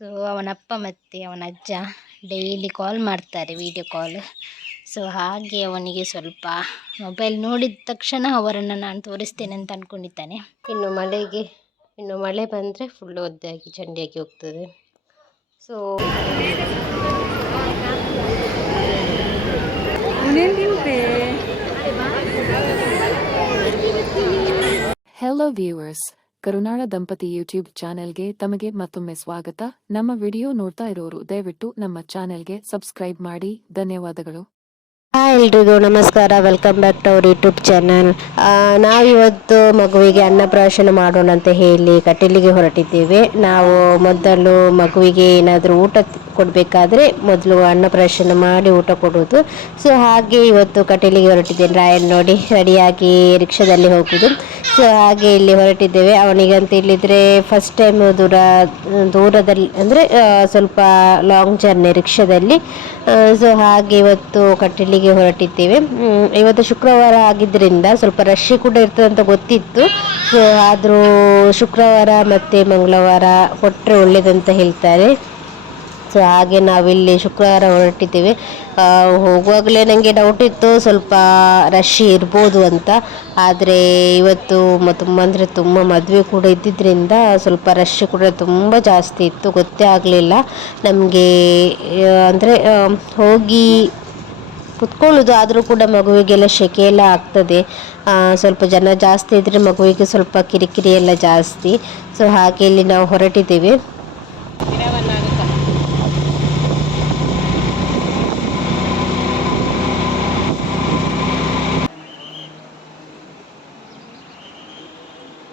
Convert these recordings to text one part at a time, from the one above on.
So ಅವನ ಅಪ್ಪ ಮತ್ತು ಅವನ ಅಜ್ಜ ಡೈಲಿ ಕಾಲ್ ಮಾಡ್ತಾರೆ, ವಿಡಿಯೋ ಕಾಲ್. ಸೊ ಹಾಗೆ ಅವನಿಗೆ ಸ್ವಲ್ಪ ಮೊಬೈಲ್ ನೋಡಿದ ತಕ್ಷಣ ಅವರನ್ನು ನಾನು ತೋರಿಸ್ತೇನೆ ಅಂತ ಅಂದ್ಕೊಂಡಿದ್ದಾನೆ. ಇನ್ನು ಮಳೆ ಬಂದರೆ ಫುಲ್ ಒದ್ದಾಗಿ ಚಂಡಿಯಾಗಿ ಹೋಗ್ತದೆ. ಸೊ ಹೆಲೋ ವ್ಯೂವರ್ಸ್, ಕರುನಾಳ ದಂಪತಿ ಯೂಟ್ಯೂಬ್ ಚಾನೆಲ್ಗೆ ತಮಗೆ ಮತ್ತೊಮ್ಮೆ ಸ್ವಾಗತ. ನಮ್ಮ ವಿಡಿಯೋ ನೋಡ್ತಾ ಇರೋರು ದಯವಿಟ್ಟು ನಮ್ಮ ಚಾನೆಲ್ಗೆ ಸಬ್ಸ್ಕ್ರೈಬ್ ಮಾಡಿ. ಧನ್ಯವಾದಗಳು. ಹಾಯ್ ಎಲ್ರಿಗೂ ನಮಸ್ಕಾರ, welcome back to our YouTube channel. ನಾವಿವತ್ತು ಮಗುವಿಗೆ ಅನ್ನಪ್ರಾಶನ ಮಾಡೋಣ ಅಂತ ಹೇಳಿ ಕಟೀಲಿಗೆ ಹೊರಟಿದ್ದೇವೆ. ನಾವು ಮೊದಲು ಮಗುವಿಗೆ ಏನಾದರೂ ಊಟ ಕೊಡಬೇಕಾದ್ರೆ ಮೊದಲು ಅನ್ನಪ್ರಾಶನ ಮಾಡಿ ಊಟ ಕೊಡೋದು. ಸೊ ಹಾಗೆ ಇವತ್ತು ಕಟೀಲಿಗೆ ಹೊರಟಿದ್ದೇನೆ. ರಾಯನ್ ನೋಡಿ ರೆಡಿಯಾಗಿ ರಿಕ್ಷಾದಲ್ಲಿ ಹೋಗೋದು. ಸೊ ಹಾಗೆ ಇಲ್ಲಿ ಹೊರಟಿದ್ದೇವೆ. ಅವನಿಗಂತ ಹೇಳಿದರೆ ಫಸ್ಟ್ ಟೈಮ್ ದೂರದಲ್ಲಿ ಅಂದರೆ ಸ್ವಲ್ಪ ಲಾಂಗ್ ಜರ್ನಿ ರಿಕ್ಷಾದಲ್ಲಿ. ಸೊ ಹಾಗೆ ಇವತ್ತು ಕಟೀಲಿಗೆ ಹೊರಟಿದ್ದೇವೆ. ಇವತ್ತು ಶುಕ್ರವಾರ ಆಗಿದ್ದರಿಂದ ಸ್ವಲ್ಪ ರಶ್ ಕೂಡ ಇರ್ತದೆ ಅಂತ ಗೊತ್ತಿತ್ತು. ಸೊ ಆದರೂ ಶುಕ್ರವಾರ ಮತ್ತು ಮಂಗಳವಾರ ಕೊಟ್ಟರೆ ಒಳ್ಳೇದಂತ ಹೇಳ್ತಾರೆ. ಸೊ ಹಾಗೆ ನಾವಿಲ್ಲಿ ಶುಕ್ರವಾರ ಹೊರಟಿದ್ದೇವೆ. ಹೋಗುವಾಗಲೇ ನನಗೆ ಡೌಟ್ ಇತ್ತು ಸ್ವಲ್ಪ ರಶ್ ಇರ್ಬೋದು ಅಂತ. ಆದರೆ ಇವತ್ತು ತುಂಬ ಮದುವೆ ಕೂಡ ಇದ್ದಿದ್ದರಿಂದ ಸ್ವಲ್ಪ ರಶ್ ಕೂಡ ತುಂಬ ಜಾಸ್ತಿ ಇತ್ತು, ಗೊತ್ತೇ ಆಗಲಿಲ್ಲ ನಮಗೆ. ಅಂದರೆ ಹೋಗಿ ಕುತ್ಕೊಳ್ಳೋದು, ಆದರೂ ಕೂಡ ಮಗುವಿಗೆಲ್ಲ ಸೆಕೆ ಎಲ್ಲ ಆಗ್ತದೆ. ಸ್ವಲ್ಪ ಜನ ಜಾಸ್ತಿ ಇದ್ದರೆ ಮಗುವಿಗೆ ಸ್ವಲ್ಪ ಕಿರಿಕಿರಿ ಎಲ್ಲ ಜಾಸ್ತಿ. ಸೊ ಹಾಗೆ ಇಲ್ಲಿ ನಾವು ಹೊರಟಿದ್ದೇವೆ.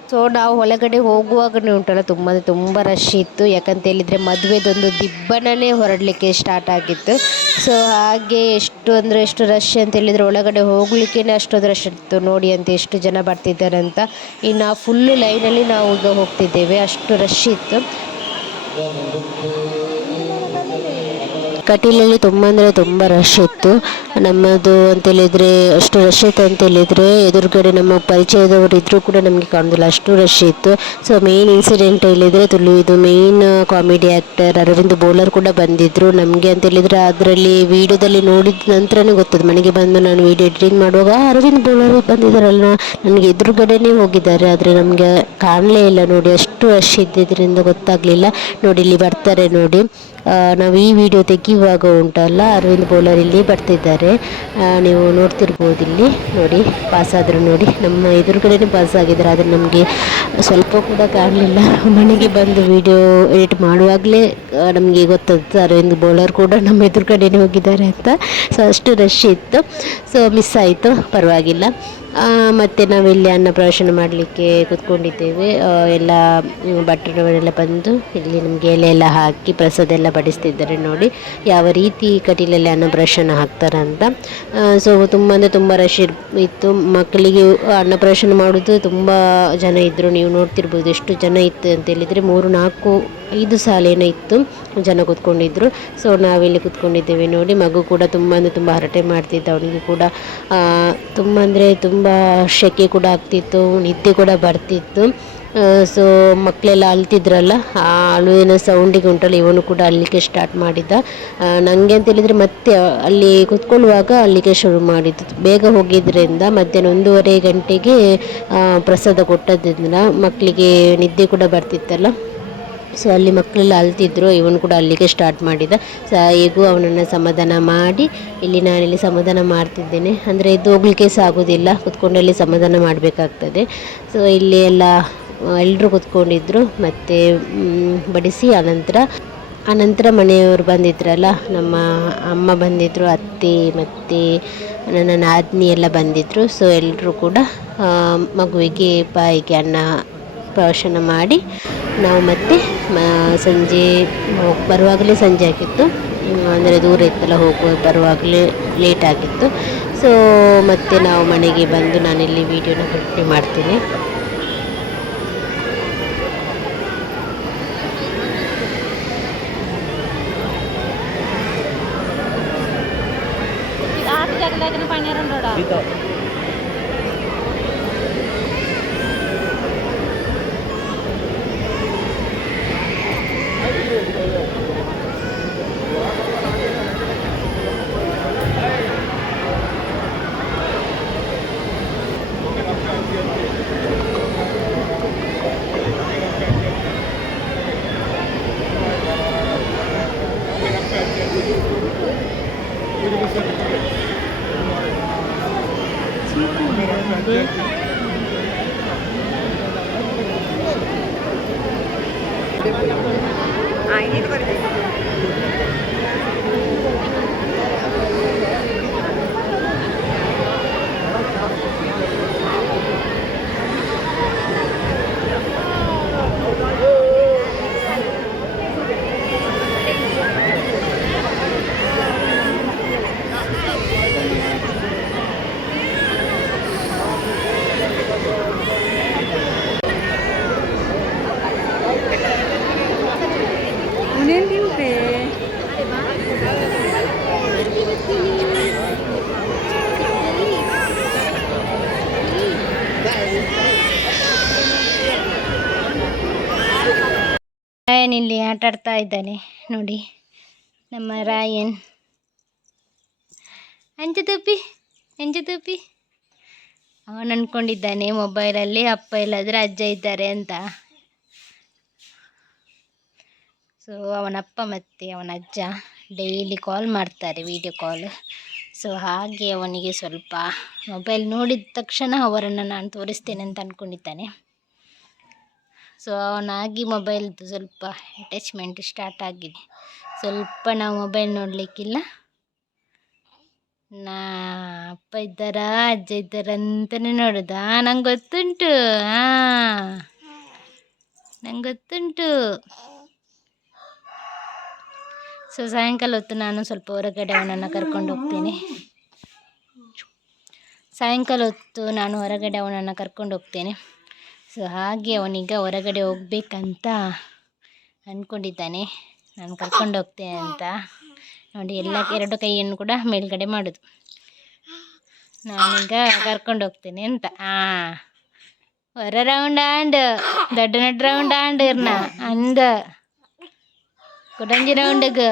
ಸೊ ನಾವು ಒಳಗಡೆ ಹೋಗುವಾಗಲೇ ಉಂಟಲ್ಲ ತುಂಬ ರಶ್ ಇತ್ತು. ಯಾಕಂತ ಹೇಳಿದರೆ ಮದುವೆದೊಂದು ದಿಬ್ಬಣನೇ ಹೊರಡಲಿಕ್ಕೆ ಸ್ಟಾರ್ಟ್ ಆಗಿತ್ತು. ಸೊ ಹಾಗೆ ಎಷ್ಟು ರಶ್ ಅಂತ ಹೇಳಿದರೆ ಒಳಗಡೆ ಹೋಗಲಿಕ್ಕೇ ಅಷ್ಟೊಂದು ರಶ್ ಇತ್ತು. ನೋಡಿ ಅಂತ ಎಷ್ಟು ಜನ ಬರ್ತಿದ್ದಾರೆ ಅಂತ. ಇನ್ನು ಫುಲ್ಲು ಲೈನಲ್ಲಿ ನಾವು ಈಗ ಹೋಗ್ತಿದ್ದೇವೆ, ಅಷ್ಟು ರಶ್ ಇತ್ತು. ಕಟೀಲಲ್ಲಿ ತುಂಬ ರಶ್ ಇತ್ತು. ನಮ್ಮದು ಅಂತೇಳಿದರೆ ಅಷ್ಟು ರಶ್ ಇತ್ತು ಅಂತೇಳಿದರೆ ಎದುರುಗಡೆ ನಮ್ಮ ಪರಿಚಯದವರು ಇದ್ದರೂ ಕೂಡ ನಮಗೆ ಕಾಣೋದಿಲ್ಲ, ಅಷ್ಟು ರಶ್ ಇತ್ತು. ಸೊ ಮೇನ್ ಇನ್ಸಿಡೆಂಟ್ ಹೇಳಿದರೆ ಇದು main comedy actor Arvind Bolar ಕೂಡ ಬಂದಿದ್ದರು. ನಮಗೆ ಅಂತೇಳಿದರೆ ಅದರಲ್ಲಿ ವಿಡಿಯೋದಲ್ಲಿ ನೋಡಿದ ನಂತರನೇ ಗೊತ್ತದು. ಮನೆಗೆ ಬಂದು ನಾನು ವಿಡಿಯೋ ಎಡಿಟಿಂಗ್ ಮಾಡುವಾಗ ಅರವಿಂದ್ ಬೋಲರ್ ಬಂದಿದ್ದಾರಲ್ಲ, ನನಗೆ ಎದುರುಗಡೆನೇ ಹೋಗಿದ್ದಾರೆ, ಆದರೆ ನಮಗೆ ಕಾಣಲೇ ಇಲ್ಲ. ನೋಡಿ ಅಷ್ಟು ರಶ್ ಇದ್ದಿದ್ದರಿಂದ ಗೊತ್ತಾಗಲಿಲ್ಲ. ನೋಡಿ ಇಲ್ಲಿ ಬರ್ತಾರೆ ನೋಡಿ. ನಾವು ಈ ವಿಡಿಯೋ ತೆಗೆಯುವಾಗ ಉಂಟಲ್ಲ ಅರವಿಂದ್ ಬೋಲರ್ ಇಲ್ಲಿ ಬರ್ತಿದ್ದಾರೆ, ನೀವು ನೋಡ್ತಿರ್ಬೋದು. ಇಲ್ಲಿ ನೋಡಿ ಪಾಸಾದರು ನೋಡಿ, ನಮ್ಮ ಎದುರುಗಡೆನೇ ಪಾಸ್ ಆಗಿದ್ದಾರೆ. ಆದರೆ ನಮಗೆ ಸ್ವಲ್ಪ ಕೂಡ ಕಾಣಲಿಲ್ಲ. ಮನೆಗೆ ಬಂದು ವಿಡಿಯೋ ಎಡಿಟ್ ಮಾಡುವಾಗಲೇ ನಮಗೆ ಗೊತ್ತಾಯ್ತು ಅರವಿಂದ್ ಬೋಲರ್ ಕೂಡ ನಮ್ಮ ಎದುರುಗಡೆನೇ ಹೋಗಿದ್ದಾರೆ ಅಂತ. ಸೊ ಅಷ್ಟು ರಶ್ ಇತ್ತು. ಸೊ ಮಿಸ್ ಆಯಿತು, ಪರವಾಗಿಲ್ಲ. ಮತ್ತು ನಾವಿಲ್ಲಿ ಅನ್ನಪ್ರಾಶನ ಮಾಡಲಿಕ್ಕೆ ಕೂತ್ಕೊಂಡಿದ್ದೇವೆ. ಎಲ್ಲ ಭಟ್ರುಗಳೆಲ್ಲ ಬಂದು ಇಲ್ಲಿ ನಮಗೆ ಎಲೆ ಎಲ್ಲ ಹಾಕಿ ಪ್ರಸಾದ ಎಲ್ಲ ಬಡಿಸ್ತಿದ್ದಾರೆ. ನೋಡಿ ಯಾವ ರೀತಿ ಕಟೀಲಲ್ಲಿ ಅನ್ನಪ್ರಾಶನ ಹಾಕ್ತಾರೆ ಅಂತ. ಸೊ ತುಂಬ ರಶ್ ಇತ್ತು. ಮಕ್ಕಳಿಗೆ ಅನ್ನಪ್ರಾಶನ ಮಾಡೋದು ತುಂಬ ಜನ ಇದ್ದರು, ನೀವು ನೋಡ್ತಿರ್ಬೋದು ಎಷ್ಟು ಜನ ಇತ್ತು ಅಂತ ಹೇಳಿದರೆ 3-4-5 ಸಾಲೇನೋ ಇತ್ತು ಜನ ಕೂತ್ಕೊಂಡಿದ್ರು. ಸೊ ನಾವಿಲ್ಲಿ ಕೂತ್ಕೊಂಡಿದ್ದೇವೆ ನೋಡಿ. ಮಗು ಕೂಡ ತುಂಬ ಹರಟೆ ಮಾಡ್ತಿದ್ದ. ಅವನಿಗೆ ಕೂಡ ತುಂಬ ಸೆಕೆ ಕೂಡ ಆಗ್ತಿತ್ತು, ನಿದ್ದೆ ಕೂಡ ಬರ್ತಿತ್ತು. ಸೊ ಮಕ್ಕಳೆಲ್ಲ ಅಳ್ತಿದ್ರಲ್ಲ, ಆ ಅಳುವಿನ ಸೌಂಡಿಗೆ ಉಂಟಲ್ಲ ಇವನು ಕೂಡ ಅಳ್ಲಿಕ್ಕೆ ಸ್ಟಾರ್ಟ್ ಮಾಡಿದ್ದ. ನನಗೆ ಅಂತ ಹೇಳಿದರೆ ಮತ್ತೆ ಅಲ್ಲಿ ಕೂತ್ಕೊಳ್ಳುವಾಗ ಅಲ್ಲಿಗೆ ಶುರು ಮಾಡಿದ್ದು. ಬೇಗ ಹೋಗಿದ್ದರಿಂದ ಮಧ್ಯಾಹ್ನ 1:30 ಗಂಟೆಗೆ ಪ್ರಸಾದ ಕೊಟ್ಟದ್ರಿಂದ ಮಕ್ಕಳಿಗೆ ನಿದ್ದೆ ಕೂಡ ಬರ್ತಿತ್ತಲ್ಲ. ಸೊ ಅಲ್ಲಿ ಮಕ್ಕಳೆಲ್ಲ ಅಳ್ತಿದ್ರು, ಇವನು ಕೂಡ ಅಲ್ಲಿಗೆ ಸ್ಟಾರ್ಟ್ ಮಾಡಿದ. ಸೊ ಹೇಗೂ ಅವನನ್ನು ಸಮಾಧಾನ ಮಾಡಿ ಇಲ್ಲಿ ನಾನಿಲ್ಲಿ ಸಮಾಧಾನ ಮಾಡ್ತಿದ್ದೇನೆ. ಅಂದರೆ ಎದ್ದು ಹೋಗ್ಲಿಕ್ಕೆ ಸಹ ಆಗೋದಿಲ್ಲ, ಕೂತ್ಕೊಂಡಲ್ಲಿ ಸಮಾಧಾನ ಮಾಡಬೇಕಾಗ್ತದೆ. ಸೊ ಇಲ್ಲಿ ಎಲ್ಲರೂ ಕೂತ್ಕೊಂಡಿದ್ರು. ಮತ್ತು ಬಡಿಸಿ ಅನಂತರ ಮನೆಯವರು ಬಂದಿದ್ರಲ್ಲ, ನಮ್ಮ ಅಮ್ಮ ಬಂದಿದ್ದರು, ಅತ್ತೆ ಮತ್ತು ನನ್ನ ನಾದಿನಿ ಎಲ್ಲ ಬಂದಿದ್ದರು. ಸೊ ಎಲ್ಲರೂ ಕೂಡ ಮಗುವಿಗೆ ಬಾಯಿಗೆ ಅನ್ನಪ್ರಾಶನ ಮಾಡಿ ನಾವು ಮತ್ತೆ ಸಂಜೆ ಬರುವಾಗಲೇ ಸಂಜೆ ಆಗಿತ್ತು. ಅಂದರೆ ದೂರ ಇತ್ತಲ್ಲ, ಬರುವಾಗಲೇ ಲೇಟ್ ಆಗಿತ್ತು. ಸೊ ಮತ್ತೆ ನಾವು ಮನೆಗೆ ಬಂದು ನಾನಿಲ್ಲಿ ವಿಡಿಯೋನ ಕಂಟಿನ್ಯೂ ಮಾಡ್ತೀನಿ. ನೋಡಿ. ರಾಯನ್ ಇಲ್ಲಿ ಆಟ ಆಡ್ತಾ ಇದ್ದಾನೆ ನೋಡಿ, ನಮ್ಮ ರಾಯನ್. ಅಂಜು ತುಪ್ಪಿ ಅವನು ಅಂದ್ಕೊಂಡಿದ್ದಾನೆ ಮೊಬೈಲಲ್ಲಿ ಅಪ್ಪ ಇಲ್ಲಾದ್ರೆ ಅಜ್ಜ ಇದ್ದಾರೆ ಅಂತ. ಸೊ ಅವನ ಅಪ್ಪ ಮತ್ತು ಅವನ ಅಜ್ಜ ಡೈಲಿ ಕಾಲ್ ಮಾಡ್ತಾರೆ, ವಿಡಿಯೋ ಕಾಲ್. ಸೊ ಹಾಗೆ ಅವನಿಗೆ ಸ್ವಲ್ಪ ಮೊಬೈಲ್ ನೋಡಿದ ತಕ್ಷಣ ಅವರನ್ನು ನಾನು ತೋರಿಸ್ತೇನೆ ಅಂತ ಅಂದ್ಕೊಂಡಿದ್ದಾನೆ. ಸೊ ಅವನಾಗಿ ಮೊಬೈಲ್ದು ಸ್ವಲ್ಪ ಅಟ್ಯಾಚ್ಮೆಂಟ್ ಸ್ಟಾರ್ಟ್ ಆಗಿದೆ. ಸ್ವಲ್ಪ ನಾವು ಮೊಬೈಲ್ ನೋಡಲಿಕ್ಕಿಲ್ಲ, ನಾ ಅಪ್ಪ ಇದ್ದಾರಾ ಅಜ್ಜ ಇದ್ದಾರಾ ಅಂತಲೇ ನೋಡೋದು. ನಂಗೆ ಗೊತ್ತುಂಟು, ನಂಗೆ ಗೊತ್ತುಂಟು. ಸೊ ಸಾಯಂಕಾಲ ಹೊತ್ತು ನಾನು ಸ್ವಲ್ಪ ಹೊರಗಡೆ ಅವನನ್ನು ಕರ್ಕೊಂಡು ಹೋಗ್ತೇನೆ. ಸೊ ಹಾಗೆ ಅವನೀಗ ಹೊರಗಡೆ ಹೋಗ್ಬೇಕಂತ ಅಂದ್ಕೊಂಡಿದ್ದಾನೆ, ನಾನು ಕರ್ಕೊಂಡು ಹೋಗ್ತೇನೆ ಅಂತ. ನೋಡಿ, ಎರಡು ಕೈಯನ್ನು ಕೂಡ ಮೇಲ್ಗಡೆ ಮಾಡೋದು, ನಾನೀಗ ಕರ್ಕೊಂಡು ಹೋಗ್ತೇನೆ ಅಂತ. ಹೊರ ರೌಂಡ್ ಆಂಡ್ ದೊಡ್ಡ ನಡ್ ರೌಂಡ್ ಆಂಡ್ ಇರ್ನ ಅಂದ ಕುಡಂಜಿ ರೌಂಡ್ಗೆ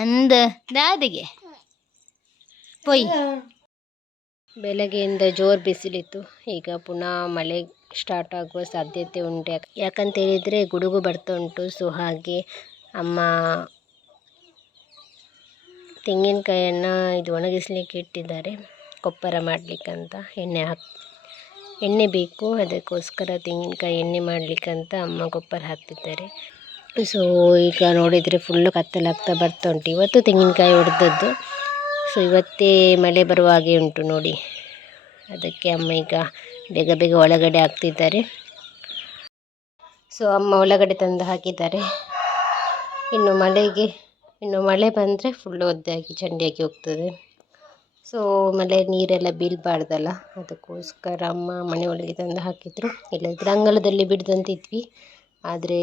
ಅಂದ ದಾದಿಗೆ ಪೊಯ್. ಬೆಳಗ್ಗೆಯಿಂದ ಜೋರು ಬಿಸಿಲಿತ್ತು, ಈಗ ಪುನಃ ಮಳೆ ಸ್ಟಾರ್ಟ್ ಆಗುವ ಸಾಧ್ಯತೆ ಉಂಟು. ಯಾಕಂತ ಹೇಳಿದರೆ ಗುಡುಗು ಬರ್ತಾ ಉಂಟು. ಸೊ ಹಾಗೆ ಅಮ್ಮ ತೆಂಗಿನಕಾಯನ್ನು ಒಣಗಿಸ್ಲಿಕ್ಕೆ ಇಟ್ಟಿದ್ದಾರೆ, ಕೊಪ್ಪರ ಮಾಡಲಿಕ್ಕಂತ. ಎಣ್ಣೆ ಬೇಕು, ಅದಕ್ಕೋಸ್ಕರ ತೆಂಗಿನಕಾಯಿ ಎಣ್ಣೆ ಮಾಡಲಿಕ್ಕಂತ ಅಮ್ಮ ಕೊಪ್ಪರ ಹಾಕ್ತಿದ್ದಾರೆ. ಸೊ ಈಗ ನೋಡಿದರೆ ಫುಲ್ಲು ಕತ್ತಲಾಗ್ತಾ ಬರ್ತಾ ಉಂಟು. ಇವತ್ತು ತೆಂಗಿನಕಾಯಿ ಹೊಡೆದದ್ದು. ಸೊ ಇವತ್ತೇ ಮಳೆ ಬರುವ ಹಾಗೆ ಉಂಟು ನೋಡಿ, ಅದಕ್ಕೆ ಅಮ್ಮ ಈಗ ಬೇಗ ಬೇಗ ಒಳಗಡೆ ಹಾಕ್ತಿದ್ದಾರೆ. ಸೊ ಅಮ್ಮ ಒಳಗಡೆ ತಂದು ಹಾಕಿದ್ದಾರೆ. ಇನ್ನು ಮಳೆ ಬಂದರೆ ಫುಲ್ಲು ಒದ್ದಾಗಿ ಚಂಡಿಯಾಗಿ ಹೋಗ್ತದೆ. ಸೊ ಮಳೆ ನೀರೆಲ್ಲ ಬೀಳಬಾರ್ದಲ್ಲ, ಅದಕ್ಕೋಸ್ಕರ ಅಮ್ಮ ಮನೆ ಒಳಗೆ ತಂದು ಹಾಕಿದರು. ಇಲ್ಲದಿದ್ದರೆ ಅಂಗಳದಲ್ಲಿ ಬಿಡ್ದಂತಿದ್ವಿ, ಆದರೆ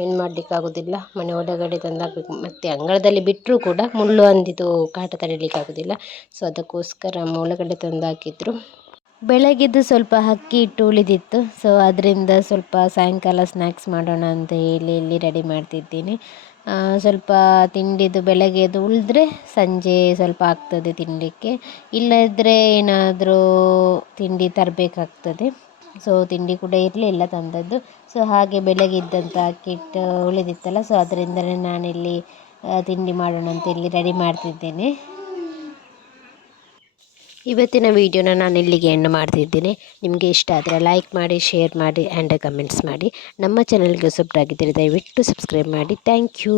ಏನು ಮಾಡಲಿಕ್ಕಾಗೋದಿಲ್ಲ, ಮನೆ ಒಳಗಡೆ ತಂದು ಹಾಕಬೇಕು. ಮತ್ತು ಅಂಗಳದಲ್ಲಿ ಬಿಟ್ಟರೂ ಕೂಡ ಮುಳ್ಳು ಅಂದಿದ್ದು ಕಾಟ ತಡೀಲಿಕ್ಕಾಗೋದಿಲ್ಲ. ಸೊ ಅದಕ್ಕೋಸ್ಕರ ಅಮ್ಮ ಒಳಗಡೆ ತಂದು ಹಾಕಿದರು. ಬೆಳಗ್ಗೆದ್ದು ಸ್ವಲ್ಪ ಅಕ್ಕಿ ಹಿಟ್ಟು ಉಳಿದಿತ್ತು. ಸೊ ಅದರಿಂದ ಸ್ವಲ್ಪ ಸಾಯಂಕಾಲ ಸ್ನ್ಯಾಕ್ಸ್ ಮಾಡೋಣ ಅಂತ ಹೇಳಿ ಇಲ್ಲಿ ರೆಡಿ ಮಾಡ್ತಿದ್ದೀನಿ. ಸ್ವಲ್ಪ ತಿಂಡಿದು ಬೆಳಗ್ಗೆದು ಉಳಿದ್ರೆ ಸಂಜೆ ಸ್ವಲ್ಪ ಆಗ್ತದೆ ತಿನ್ನಲಿಕ್ಕೆ, ಇಲ್ಲದ್ರೆ ಏನಾದರೂ ತಿಂಡಿ ತರಬೇಕಾಗ್ತದೆ. ಸೊ ತಿಂಡಿ ಕೂಡ ಇರಲಿಲ್ಲ ತಂದದ್ದು. ಸೊ ಹಾಗೆ ಬೆಳಗ್ಗೆ ಇದ್ದಂಥ ಅಕ್ಕಿ ಹಿಟ್ಟು ಉಳಿದಿತ್ತಲ್ಲ, ಸೊ ಅದರಿಂದಲೇ ನಾನಿಲ್ಲಿ ತಿಂಡಿ ಮಾಡೋಣ ಅಂತ ಇಲ್ಲಿ ರೆಡಿ ಮಾಡ್ತಿದ್ದೇನೆ. ಇವತ್ತಿನ ವೀಡಿಯೋನ ನಾನು ಇಲ್ಲಿಗೆ ಎಂಡ್ ಮಾಡ್ತಿದ್ದೀನಿ. ನಿಮಗೆ ಇಷ್ಟ ಆದರೆ ಲೈಕ್ ಮಾಡಿ, ಶೇರ್ ಮಾಡಿ ಆ್ಯಂಡ್ ಕಮೆಂಟ್ಸ್ ಮಾಡಿ. ನಮ್ಮ ಚಾನಲ್ಗೆ ಹೊಸಬರಾಗಿದ್ದರೆ ದಯವಿಟ್ಟು ಸಬ್ಸ್ಕ್ರೈಬ್ ಮಾಡಿ. Thank you.